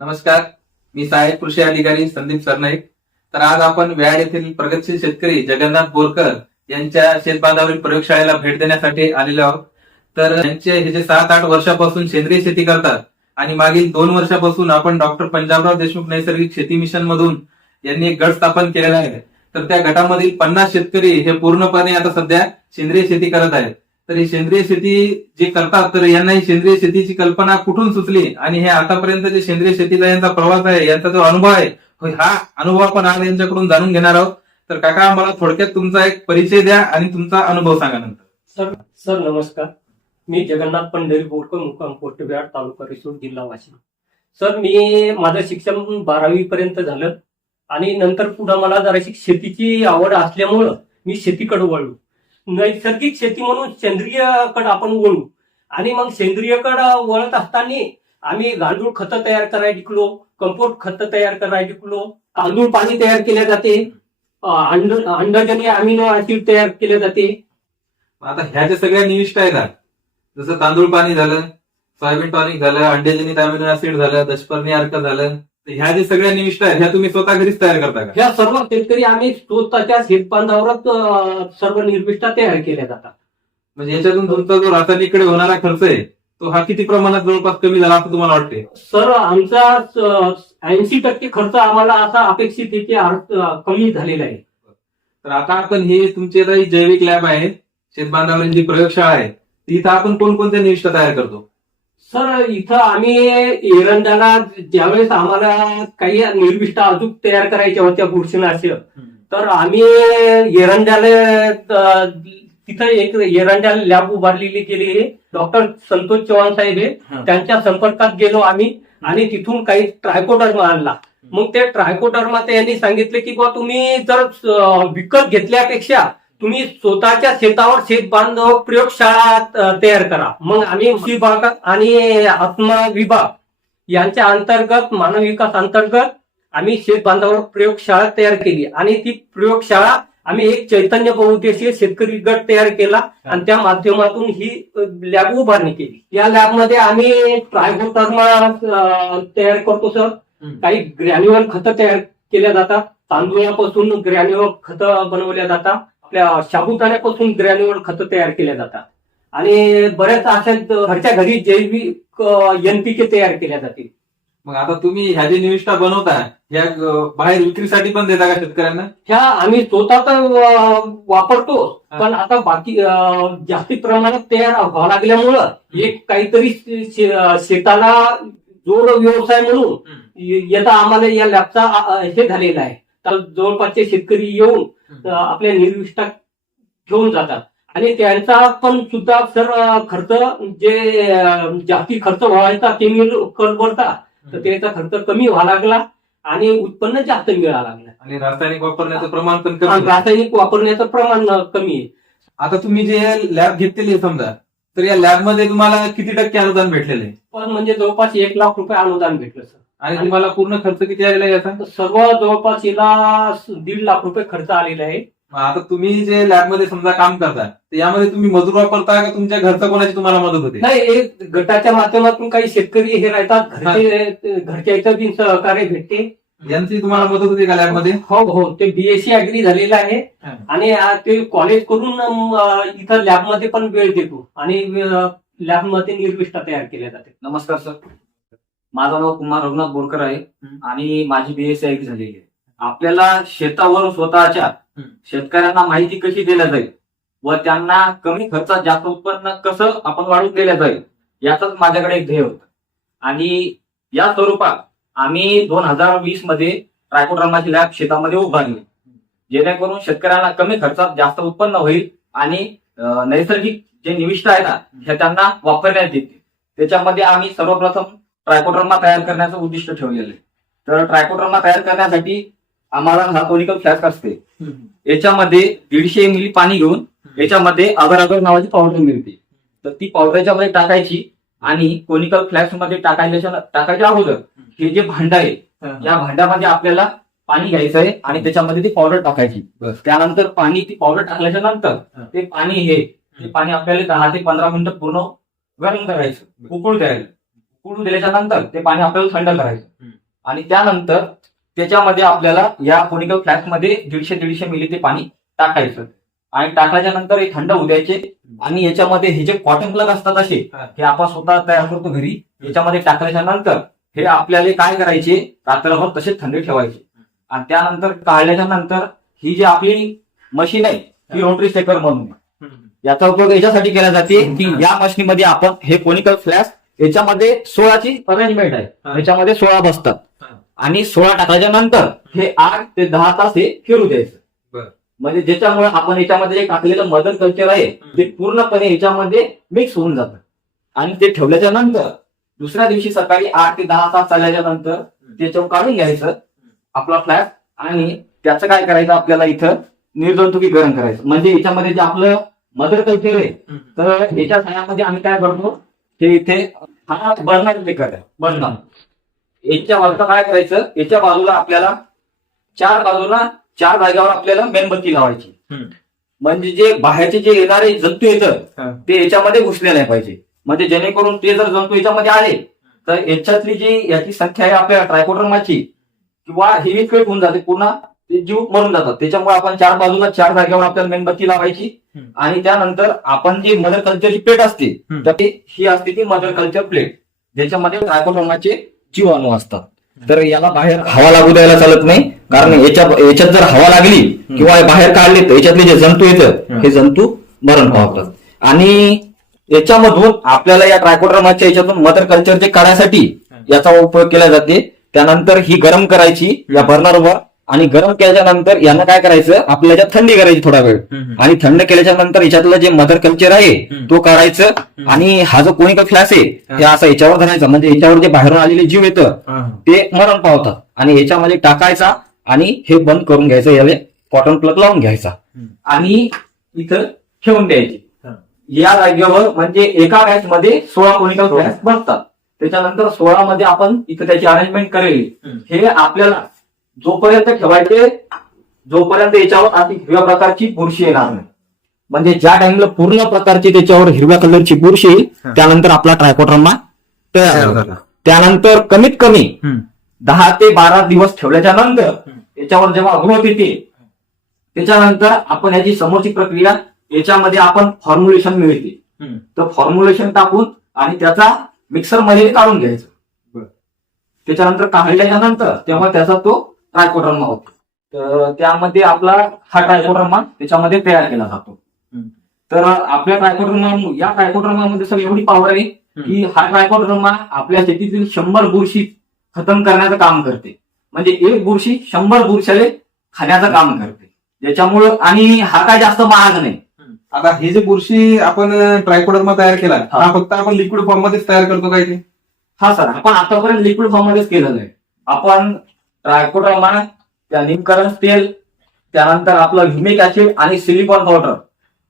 नमस्कार, मी सहाय्यक कृषी अधिकारी संदीप सरनाईक. तर आज आपण व्याड येथील प्रगतशील शेतकरी जगन्नाथ बोरकर यांच्या शेतबांधावरील प्रयोगशाळेला भेट देण्यासाठी आलेलो आहोत. तर यांचे हे जे 7-8 वर्षापासून सेंद्रिय शेती करतात आणि मागील 2 वर्षापासून आपण डॉक्टर पंजाबराव देशमुख नैसर्गिक शेती मिशन मधून यांनी एक गट स्थापन केलेला आहे. तर त्या गटामधील 50 शेतकरी हे पूर्णपणे आता सध्या सेंद्रिय शेती करत आहेत. तर ही सेंद्रिय शेती जे करतात तर यांना ही सेंद्रिय शेतीची कल्पना कुठून सुचली आणि हे आतापर्यंत जे सेंद्रिय शेतीचा यांचा प्रवास आहे, यांचा जो अनुभव आहे, हा अनुभव आपण आज यांच्याकडून जाणून घेणार आहोत. तर काका, मला थोडक्यात तुमचा एक परिचय द्या आणि तुमचा अनुभव सांगा नंतर. सर नमस्कार. मी जगन्नाथ पंढरी बोरकर, मुक्काम पोस्ट व्याड, तालुका रिसोड, जिल्हा वाशिम. सर, मी माझं शिक्षण 12वी पर्यंत झालं आणि नंतर पुढे मला जराशी शेतीची आवड असल्यामुळं मी शेतीकडे वळलो. नैसर्गिक शेती म्हणून सेंद्रियकडे आपण वळू आणि मग सेंद्रियकडे वळत असताना आम्ही गांडूळ खतं तयार करायला शिकलो, कंपोस्ट खतं तयार करायला शिकलो, तांदूळ पाणी तयार केले जाते, अंडजन्य अमिनो ऍसिड तयार केले जाते. आता ह्या ज्या सगळ्या निविष्ट आहेत, जसं तांदूळ पाणी झालं, सोयाबीन टॉनिक झालं, अंडेजनित अमिनो ऍसिड झालं, दशपर्णी अर्क झालं, तर ह्या ज्या सगळ्या निविष्ट आहेत ह्या तुम्ही स्वतः घरीच तयार करता का? ह्या सर्व शेतकरी आम्ही स्वतःच्या शेतबांधावरच सर्व निर्मिष्टा तयार केल्या जातात. म्हणजे याच्यातून तुमचा जो रासायनिककडे होणारा खर्च आहे तो हा किती प्रमाणात जवळपास कमी झाला असं तुम्हाला वाटते? सर, आमचा 80% खर्च आम्हाला असा अपेक्षित आहे की कमी झालेला आहे. तर आता आपण हे तुमचे काही जैविक लॅब आहे, शेतबांधावरील जी प्रयोगशाळा आहे, तिथं आपण कोणकोणत्या निविष्ट तयार करतो? सर, इथं आम्ही एरंडाला ज्यावेळेस आम्हाला काही निर्मिष्ट अजून तयार करायच्या होत्या बुरशीनाशक, तर आम्ही एरंड्याला तिथं एक एरंड्या लॅब उभारलेली गेली. डॉक्टर संतोष चव्हाण साहेब हे त्यांच्या संपर्कात गेलो आम्ही आणि तिथून काही ट्रायकोडर्मा आणला. मग ते ट्रायकोडर्मा त्यांनी सांगितले की बा तुम्ही जर विकत घेतल्यापेक्षा तुम्ही स्वतःच्या शेतावर शेत बांधव प्रयोगशाळा तयार करा. मग आम्ही कृषी विभाग आणि आत्मा विभाग यांच्या अंतर्गत, मानव विकास अंतर्गत आम्ही शेत बांधावर प्रयोगशाळा तयार केली आणि ती प्रयोगशाळा आम्ही एक चैतन्य बहुउद्देशीय शेतकरी गट तयार केला आणि त्या माध्यमातून ही लॅब उभारणी केली. या लॅबमध्ये आम्ही ट्रायकोडर्मा तयार करतो सर. काही ग्रॅन्युअल खतं तयार केल्या जातात, तांदूळापासून ग्रॅन्युअल खतं बनवल्या जातात, आपल्या साबुदाण्यापासून ग्रॅन्युअल खतं तयार केल्या जातात आणि बऱ्याच अशा घरच्या घरी जैविक NPK तयार केल्या जातील. मग आता तुम्ही ह्या जे निविष्ठा बनवता ह्या बाहेर विक्रीसाठी पण देता का शेतकऱ्यांना? ह्या आम्ही स्वतः तर वापरतो, पण आता बाकी जास्ती प्रमाणात तयार व्हावं लागल्यामुळं एक काहीतरी शेताला जोड व्यवसाय म्हणून याचा आम्हाला या लॅबचा हे झालेला आहे. तर जवळपासचे शेतकरी येऊन आपल्या निर्विष्ठा घेऊन जातात आणि त्यांचा पण सुद्धा सर खर्च जे जास्ती खर्च व्हायचा केमिकल वरचा, तर त्याचा खर्च कमी व्हायला लागला आणि उत्पन्न जास्त मिळायला लागलं आणि रासायनिक वापरण्याचं प्रमाण पण कमी. रासायनिक वापरण्याचं प्रमाण कमी आहे. आता तुम्ही जे लॅब घेतलेली आहे समजा, तर या लॅबमध्ये तुम्हाला किती टक्के अनुदान भेटलेले आहे? पण म्हणजे जवळपास 1 लाख रुपये अनुदान भेटलं सर. आणि तुम्हाला पूर्ण खर्च किती आलेला आहे याचा? सर्व जवळपास याला 1.5 लाख रुपये खर्च आलेला आहे. आता तुम्ही जे लॅबमध्ये समजा काम करता, तर यामध्ये तुम्ही मजूर वापरता का तुमच्या घरचं कोणाची तुम्हाला मदत होते? नाही, एक गटाच्या माध्यमातून काही शेतकरी हे राहतात, घरच्या बी सहकार्य भेटते. यांची तुम्हाला मदत होती का लॅबमध्ये? हो हो, ते BSc ऍग्री झालेलं आहे आणि ते कॉलेज करून इथं लॅबमध्ये पण वेळ देतो आणि लॅबमध्ये निर्विष्ठा तयार केल्या जाते. नमस्कार सर, माझं नाव कुमार रघुनाथ बोरकर आहे आणि माझी BSc ऍग्री झालेली आहे. आपल्याला शेतावर स्वतःच्या शेतकऱ्यांना माहिती कशी दिल्या जाईल व त्यांना कमी खर्चात जास्त उत्पन्न कसं आपण वाढवून दिलं जाईल याचंच माझ्याकडे एक ध्येय होतं आणि या स्वरूपात आम्ही 2020 मध्ये ट्रायकोडर्माची लॅब शेतामध्ये उभारली, जेणेकरून शेतकऱ्यांना कमी खर्चात जास्त उत्पन्न होईल आणि नैसर्गिक जे निविष्ठा आहेत ह्या त्यांना वापरण्यात येतील. त्याच्यामध्ये आम्ही सर्वप्रथम ट्रायकोडर्मा तयार करण्याचं उद्दिष्ट ठेवलेलं आहे. तर ट्रायकोडर्मा तयार करण्यासाठी आम्हाला हा कोनिकल फ्लॅस्क असते. याच्यामध्ये 150 ml पाणी घेऊन याच्यामध्ये अगर अगर नावाची पावडर मिळते, तर ती पावडर याच्यामध्ये टाकायची आणि कोनिकल फ्लॅस्क मध्ये टाकायच्या अगोदर हे जे भांड आहे या भांड्यामध्ये आपल्याला पाणी घ्यायचं आहे आणि त्याच्यामध्ये ती पावडर टाकायची. त्यानंतर ती पावडर टाकल्याच्या नंतर ते पाणी आपल्याला 10 ते 15 मिनिटं पूर्ण गरम करायचं, उकळू द्यायला. उकळू दिल्याच्या नंतर ते पाणी आपल्याला थंड करायचं आणि त्यानंतर त्याच्यामध्ये आपल्याला या कोनिकल फ्लॅस्कमध्ये 150-150 मिली ते पाणी टाकायचं आणि टाकल्याच्या नंतर हे थंड होऊ द्यायचे आणि याच्यामध्ये हे जे कॉटन प्लग असतात असे हे आपण स्वतः तयार करतो घरी. याच्यामध्ये टाकल्याच्या नंतर हे आपल्याला काय करायचे, रात्रभर तसे थंड ठेवायचे आणि त्यानंतर काढल्याच्या नंतर ही जी आपली मशीन आहे ही रोटरी स्टेकर म्हणून याचा उपयोग याच्यासाठी केला जाते की या मशीनमध्ये आपण हे कोनिकल फ्लॅस्क याच्यामध्ये 16ची अरेंजमेंट आहे, याच्यामध्ये 16 बसतात आणि 16 टाकल्याच्या नंतर हे 8 ते 10 तास हे फिरू द्यायचं. म्हणजे ज्याच्यामुळे आपण याच्यामध्ये जे टाकलेलं मदर कल्चर आहे ते पूर्णपणे याच्यामध्ये मिक्स होऊन जातं आणि ते ठेवल्याच्या नंतर दुसऱ्या दिवशी सकाळी 8 ते 10 तास चालल्याच्या नंतर त्याच्यावर काढून घ्यायचं आपला फ्लॅस्क आणि त्याचं काय करायचं आपल्याला इथं निर्जंतुकीकरण करायचं. म्हणजे याच्यामध्ये जे आपलं मदर कल्चर आहे तर याच्या साह्यामध्ये आम्ही काय करतो ते इथे हा बर्नर बेकर आहे, बर्नर याच्या बाजूला काय करायचं, याच्या बाजूला आपल्याला 4 बाजूला 4 जागेवर आपल्याला मेणबत्ती लावायची. म्हणजे जे बाहेरचे जे येणारे जंतू येतं ते याच्यामध्ये घुसले नाही पाहिजे. म्हणजे जेणेकरून ते जर जंतू याच्यामध्ये आले तर याच्यातली जी याची संख्या आहे आपल्या ट्रायकोडर्माची किंवा ही विस्कळीत होऊन जाते, पूर्ण ते जीव मरून जातात. त्याच्यामुळे आपण 4 बाजूला 4 जागेवर आपल्याला मेणबत्ती लावायची आणि त्यानंतर आपण जी मदर कल्चरची प्लेट असते तर ही असते ती मदर कल्चर प्लेट ज्याच्यामध्ये ट्रायकोडर्माचे जीवाणू असतात. तर याला बाहेर हवा लागू द्यायला चालत नाही, कारण याच्यात जर हवा लागली किंवा बाहेर काढले तर याच्यातले जे जंतू येतात हे जंतू मरण पावतात. आणि याच्यामधून आपल्याला या ट्रायकोडर्माच्या याच्यातून मदर कल्चरचे काढण्यासाठी याचा उपयोग केला जाते. त्यानंतर ही गरम करायची या बर्नरवर आणि गरम केल्याच्या नंतर यानं काय करायचं, आपल्याला थंडी करायची थोडा वेळ आणि थंड केल्याच्या नंतर याच्यातलं जे मदर कल्चर आहे तो काढायचं आणि हा जो कोनिकल फ्लॅस आहे हे असं याच्यावर धरायचा. म्हणजे याच्यावर जे बाहेरून आलेले जीव येतं ते मरण पावतात आणि याच्यामध्ये टाकायचा आणि हे बंद करून घ्यायचं, याला कॉटन प्लग लावून घ्यायचा आणि इथं ठेवून द्यायची या जागेवर. म्हणजे एका बॅच मध्ये 16 कोनिकल फ्लॅस बसतात. त्याच्यानंतर 16 मध्ये आपण इथं त्याची अरेंजमेंट करेल. हे आपल्याला जोपर्यंत ठेवायचे जोपर्यंत याच्यावर अशी हिरव्या प्रकारची बुरशी येणार नाही. म्हणजे ज्या टाइमला पूर्ण प्रकारची त्याच्यावर हिरव्या कलरची बुरशी येईल त्यानंतर आपला ट्रायकोडर्मा तयार होतो. त्यानंतर कमीत कमी 10 ते 12 दिवस ठेवल्याच्या नंतर याच्यावर जेव्हा ग्रोथ येते त्याच्यानंतर आपण याची समोरची प्रक्रिया याच्यामध्ये आपण फॉर्म्युलेशन मिळते तर फॉर्म्युलेशन टाकून आणि त्याचा मिक्सर मध्ये काढून घ्यायचं. त्याच्यानंतर काढल्याच्या नंतर तेव्हा त्याचा तो ट्रायकोडर्मा होतो. तर त्यामध्ये आपला हा ट्रायकोडर्मा त्याच्यामध्ये तयार केला जातो. तर आपल्या या ट्रायकोडर्मामध्ये सगळी एवढी पॉवर आहे की हा ट्रायकोडर्मा आपल्या शेतीतील 100 बुरशी खतम करण्याचं काम करते. म्हणजे एक बुरशी 100 बुरशाले खाण्याचं काम करते ज्याच्यामुळं. आणि हा काय जास्त महाग नाही. आता हे जे बुरशी आपण ट्रायकोडर्मा तयार केला हा फक्त आपण लिक्विड फॉर्म मध्येच तयार करतो काय ते? हा सर, आपण आतापर्यंत लिक्विड फॉर्म मध्येच केलेलं आहे. आपण ट्रायकोडर्मा, त्या निमकरण तेल, त्यानंतर आपलं ह्युमिक ऍसिड आणि सिलिकॉन पावडर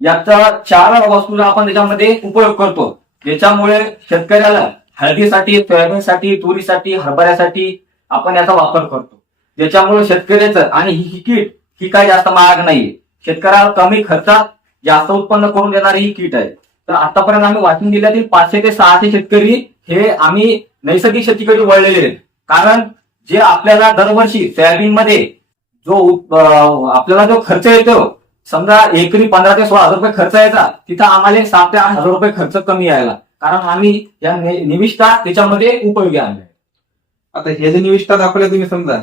याचा 4 वस्तूचा आपण त्याच्यामध्ये उपयोग करतो. याच्यामुळे शेतकऱ्याला हळदीसाठी, सोयाबीनसाठी, तुरीसाठी, हरभऱ्यासाठी आपण याचा वापर करतो. ज्याच्यामुळे शेतकऱ्याचं आणि ही किट ही काय जास्त महाग नाहीये. शेतकऱ्याला कमी खर्चात जास्त उत्पन्न करून देणारी ही किट आहे. तर आतापर्यंत आम्ही वाशिम जिल्ह्यातील 500 ते 600 शेतकरी हे आम्ही नैसर्गिक शेतीकडे वळलेले आहेत. कारण जे आपल्याला दरवर्षी सोयाबीन मध्ये जो आपल्याला जो खर्च येतो, समजा एकरी 15 ते 16 हजार रुपये खर्च यायचा, तिथं आम्हाला 7 ते 8 हजार रुपये खर्च कमी यायला, कारण आम्ही या निविष्ठा त्याच्यामध्ये उपयोगी आणले. आता हे जे निविष्ठा दाखवले तुम्ही, समजा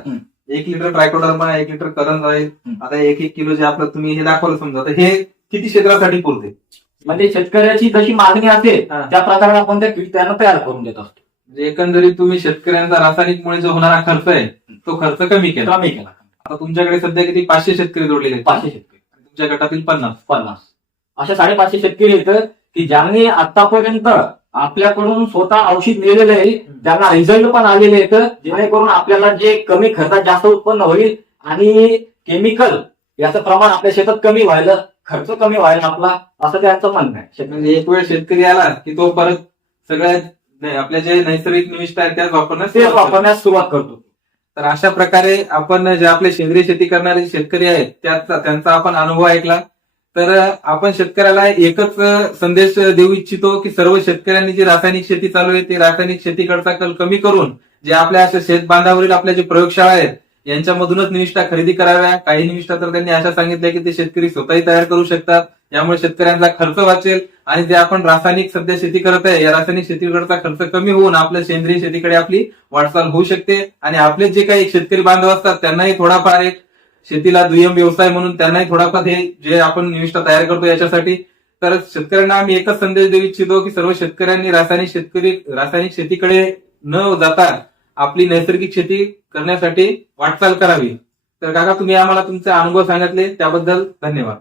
1 लिटर ट्रायकोडर्मा, 1 लिटर करण राहील, आता 1-1 किलो जे आपलं तुम्ही हे दाखवलं, समजा तर हे किती क्षेत्रासाठी पुरते? म्हणजे शेतकऱ्याची जशी मागणी असेल त्या प्रकारे आपण त्या किट त्यांना तयार करून देत असतो. म्हणजे एकंदरीत तुम्ही शेतकऱ्यांचा रासायनिकमुळे जो होणारा खर्च आहे तो खर्च कमी केला. आता तुमच्याकडे सध्या किती 500 शेतकरी जोडलेले आहेत? 500 शेतकरी. तुमच्या गटातील 50 अशा 550 शेतकरी येतं की ज्यांनी आतापर्यंत आपल्याकडून स्वतः औषध मिळलेलं आहे, त्यांना रिझल्ट पण आलेले येतं, जेणेकरून आपल्याला जे कमी खर्चात जास्त उत्पन्न होईल आणि केमिकल याचं प्रमाण आपल्या शेतात कमी व्हायला, खर्च कमी व्हायला आपला, असं त्यांचं म्हणणं आहे. म्हणजे एक वेळ शेतकरी आला की तो परत सगळ्या आपल्या जे नैसर्गिक निविष्ठा आहेत त्याच वापरण्यास सुरुवात करतो. तर अशा प्रकारे आपण जे आपले सेंद्रिय शेती करणारे शेतकरी आहेत त्यांचा आपण अनुभव ऐकला. तर आपण शेतकऱ्याला एकच संदेश देऊ इच्छितो की सर्व शेतकऱ्यांनी जी रासायनिक शेती चालू आहे ती रासायनिक शेतीकडचा कल कमी करून जे आपल्या अशा शेत बांधावरील आपल्या जे प्रयोगशाळा आहेत यांच्यामधूनच निविष्ठा खरेदी कराव्या. काही निविष्ठा तर त्यांनी अशा सांगितल्या की ते शेतकरी स्वतःही तयार करू शकतात. यामुळे शेतकऱ्यांचा खर्च वाचेल आणि जे आपण रासायनिक सध्या शेती करत आहे या रासायनिक शेतीकडचा खर्च कमी होऊन आपल्या सेंद्रिय शेतीकडे आपली वाटचाल होऊ शकते. आणि आपले जे काही शेतकरी बांधव असतात त्यांनाही थोडाफार एक शेतीला दुय्यम व्यवसाय म्हणून त्यांनाही थोडाफार हे जे आपण निविष्ठा तयार करतो याच्यासाठी. तर शेतकऱ्यांना आम्ही एकच संदेश देऊ इच्छितो की सर्व शेतकऱ्यांनी रासायनिक शेतीकडे न जाता आपली नैसर्गिक शेती करण्यासाठी वाटचाल करावी. तर काका तुम्ही आम्हाला तुमचे अनुभव सांगितले त्याबद्दल धन्यवाद.